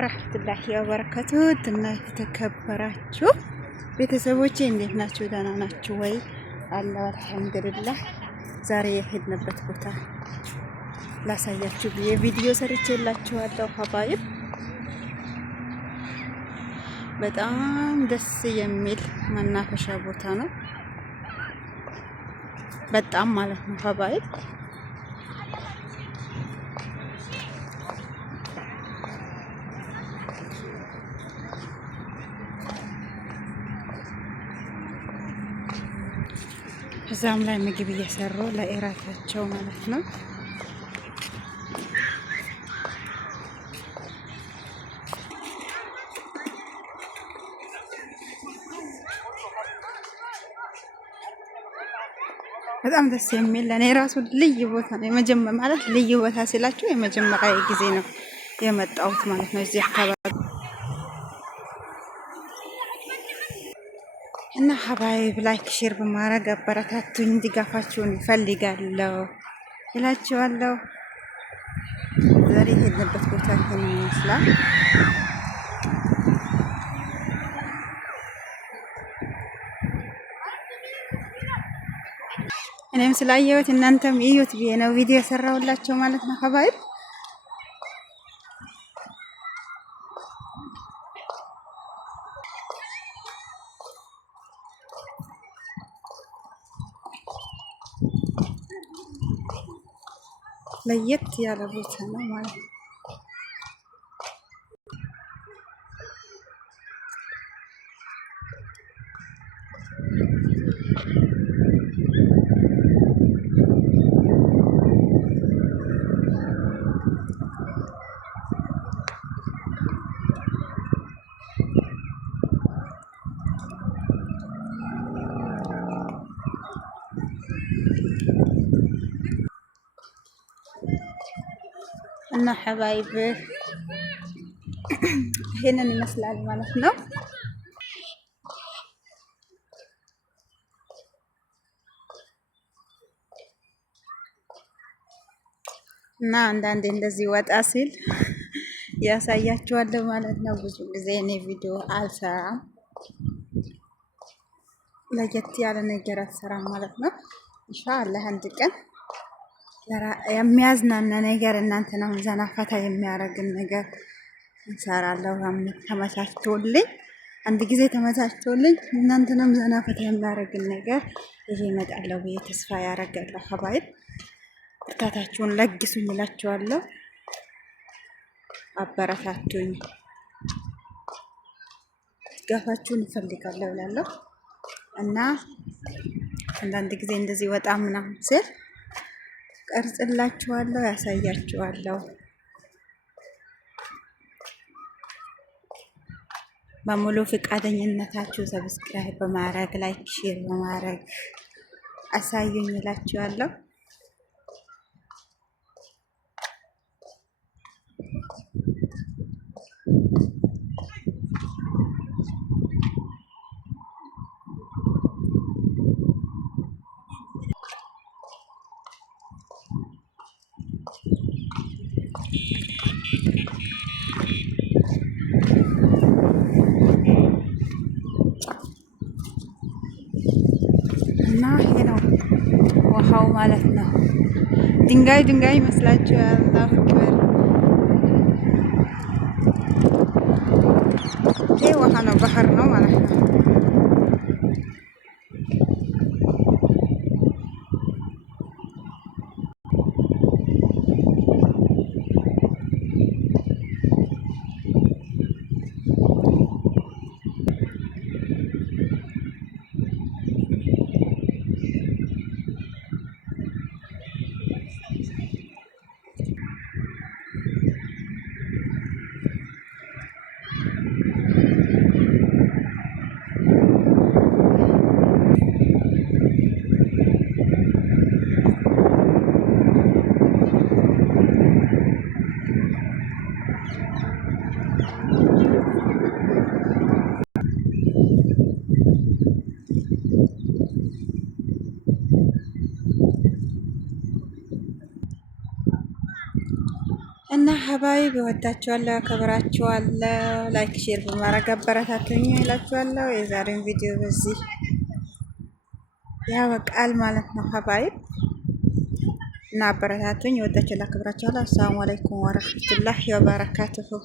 ወራህመቱላሂ ወበረካቱ እና የተከበራችሁ ቤተሰቦቼ እንዴት ናችሁ? ደህና ናችሁ ወይ? አላህ አልሐምዱሊላህ። ዛሬ የሄድንበት ቦታ ላሳያችሁ ብዬ ቪዲዮ ሰርቼላችኋለሁ። ሀባይብ በጣም ደስ የሚል መናፈሻ ቦታ ነው። በጣም ማለት ነው ሀባይብ እዛም ላይ ምግብ እየሰሩ ለእራታቸው ማለት ነው። በጣም ደስ የሚል ለኔ ራሱ ልዩ ቦታ ነው። የመጀመሪያ ማለት ልዩ ቦታ ሲላችሁ የመጀመሪያ ጊዜ ነው የመጣሁት ማለት ነው እዚህ አካባቢ እና ሀባይብ ላይክ ሼር በማድረግ አበረታቱኝ። ድጋፋችሁን እፈልጋለሁ እላችኋለሁ። ዛሬ የሄድንበት ቦታ ይሄን ይመስላል። እኔም ስላየሁት እናንተም እዩት ብዬ ነው ቪዲዮ የሰራሁላችሁ ማለት ነው ሀባይብ። ለየት ያለ ቦታ ነው ማለት ነው። እና ሐባይብ ይሄንን ይመስላል ማለት ነው። እና አንዳንዴ እንደዚህ ወጣ ሲል ያሳያችኋለሁ ማለት ነው። ብዙ ጊዜ እኔ ቪዲዮ አልሰራም፣ ለየት ያለ ነገር አልሰራም ማለት ነው። ኢንሻአላህ አንድ ቀን የሚያዝናና ነገር እናንተ ነው ዘና ፈታ የሚያደርግን ነገር እንሰራለሁ። ተመቻችቶልኝ አንድ ጊዜ ተመቻችቶልኝ እናንተንም ዘና ፈታ የሚያደርግን ነገር ይዤ እመጣለሁ ብዬ ተስፋ ያደርጋለሁ። ሀባይብ ብርታታችሁን ለግሱኝ እላችኋለሁ። አበረታቱኝ፣ ድጋፋችሁን እፈልጋለሁ እላለሁ እና አንዳንድ ጊዜ እንደዚህ ወጣ ምናምን ስል ቀርጽላችኋለሁ፣ ያሳያችኋለሁ። በሙሉ ፍቃደኝነታችሁ ሰብስክራይብ በማድረግ ላይክ ሼር በማድረግ አሳዩኝ እላችኋለሁ። እና ይሄ ነው ውሃው ማለት ነው። ድንጋይ ድንጋይ ይመስላችኋል? አላሁ አክበር። ይሄ ውሃ ነው፣ ባህር ነው ማለት ነው። እና ሀባይብ እወዳችኋለሁ፣ አከብራችኋለሁ። ላይክ ሼር በማድረግ አበረታቱኝ እላችኋለሁ። የዛሬን ቪዲዮ በዚህ ያበቃል ማለት ነው ሀባይብ እና አበረታቱኝ። እወዳችኋለሁ፣ አከብራችኋለሁ። አሰላሙ አለይኩም ወረህመቱላሂ ወበረካቱሁ።